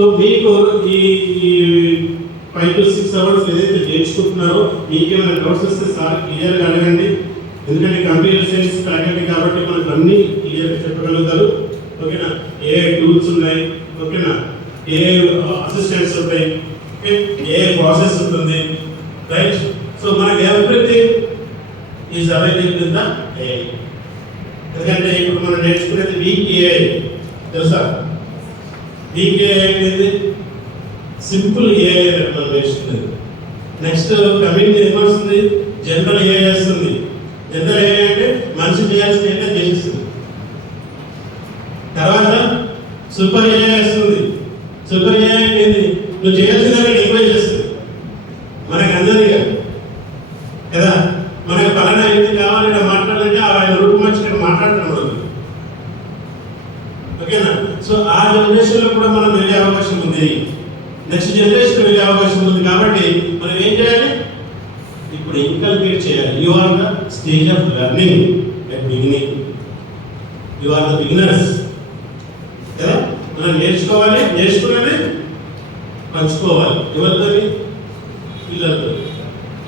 So మీకు ఈ 5 to 6 hours ఏదైతే నేర్చుకుంటున్నారో మీకేమైనా డౌట్స్ వస్తే సార్ క్లియర్గా అడగండి. ఎందుకంటే కంప్యూటర్ సైన్స్ ఫ్యాకల్టీ కాబట్టి మనకు అన్ని క్లియర్గా చెప్పగలుగుతారు. ఓకేనా? ఏ టూల్స్ ఉన్నాయి, ఓకేనా, ఏ అసిస్టెంట్స్ ఉంటాయి, ఓకే, ఏ ప్రాసెస్ ఉంటుంది, రైట్? సో మనకి everything is available in the AI. ఎందుకంటే ఇప్పుడు మనం నేర్చుకునేది వీక్ ఏఐ తెలుసా? వీక్ ఏఐ అనేది సింపుల్ ఏఐ మనం నేర్చుకునేది. నెక్స్ట్ కమింగ్ ఏమొస్తుంది? జనరల్ ఏఐ వస్తుంది. జనరల్ ఏఐ అంటే మనిషి చేయాల్సిన ఏంటో చేసేస్తుంది. తర్వాత సూపర్ ఏఐ వస్తుంది. సూపర్ ఏఐ ఏంటి? నువ్వు చేయాల్సిన ఎక్కువ చేస్తుంది. మనకు అందరిగా కదా, మనకు పలానా వ్యక్తి కావాలని మాట్లాడాలంటే ఆయన రూపం వచ్చి ఇక్కడ మాట్లాడుతున్నాడు. ఓకేనా? సో ఆ జనరేషన్లో కూడా మనం వెళ్ళే అవకాశం ఉంది. నెక్స్ట్ జనరేషన్ వెళ్ళే అవకాశం ఉంది. కాబట్టి మనం ఏం చేయాలి? ఇప్పుడు ఇన్కల్కేట్ చేయాలి. You are the stage of learning at beginning. You are the beginners కదా. మనం నేర్చుకోవాలి, నేర్చుకున్నది పంచుకోవాలి. ఎవరితో? పిల్లలతో.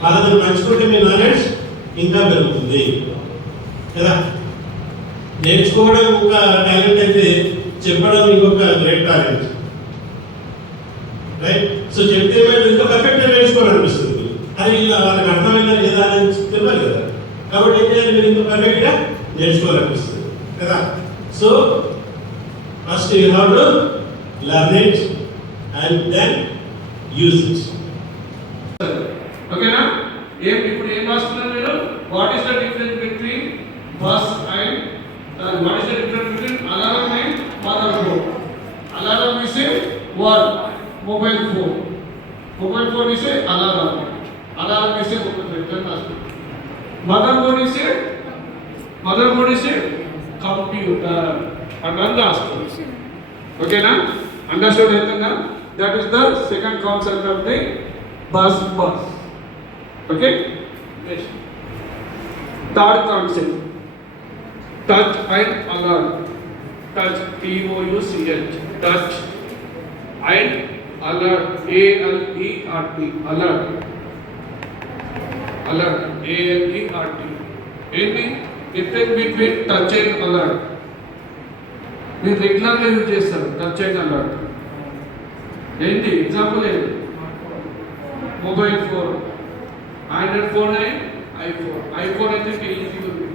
వాళ్ళతో పంచుకుంటే మీ నాలెడ్జ్ ఇంకా పెరుగుతుంది కదా. నేర్చుకోవడం ఒక టాలెంట్ అయితే చెప్పడం ఇంకొక గ్రేట్ టాలెంట్, రైట్? సో చెప్తే ఇంకా పర్ఫెక్ట్గా నేర్చుకోవాలనిపిస్తుంది. అది వాళ్ళకి అర్థమైనా లేదా అని తెలియాలి కదా. కాబట్టి ఏం చేయాలి? మీరు ఇంకా పర్ఫెక్ట్గా నేర్చుకోవాలనిపిస్తుంది కదా. So first you have to learn it and then use it. ఓకేనా? ఇప్పుడు ఏం రాస్తున్నారు మీరు? What is the difference between bus and what is the difference between alarm and motherboard? Alarm is a what? Mobile phone. Mobile phone is a alarm. Alarm is a motherboard is a computer. Understood? Okay na? Understood aitunda? That is the second concept of the bus. Okay? Yes. Third concept, touch and alert. Touch, T-O-U-C-H. Touch and alert. A-L-E-R-T. Alert. Alert. A-L-E-R-T. Any difference between touch and alert? మీరు రెగ్యులర్గా use చేస్తారు touch and alert. ఏంటి example? ఏంటి? Mobile phone, Android phone, iPhone అయితే easy ఉంది.